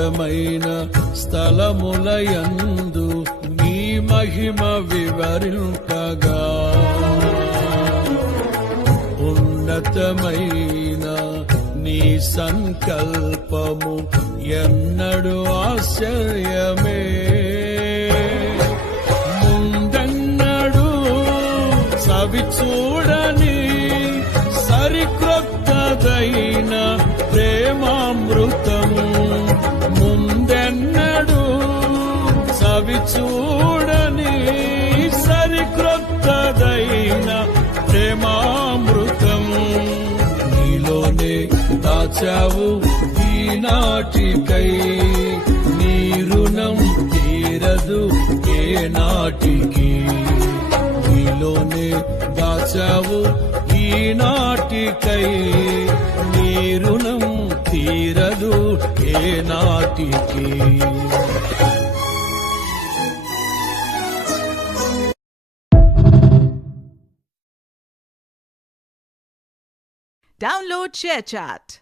ఉన్నతమైన స్థలములయందు నీ మహిమ వివరింపగా ఉన్నతమైన నీ సంకల్పము ఎన్నడూ ఆశ్చర్యమే. ముందెన్నడూ సవి చూడని సరిక్రొత్తదైన ప్రేమామృతము, ముందెన్నడూ సవి చూడని సరిక్రొత్తదైన ప్రేమామృతము నీలోనే దాచావు ఈనాటికై. నీ రుణం తీరదు ఏ నాటికి. నీలోనే దాచావు ఈనాటికై. నీ రుణం తీరదు ఏ నాటికి. Download ShareChat.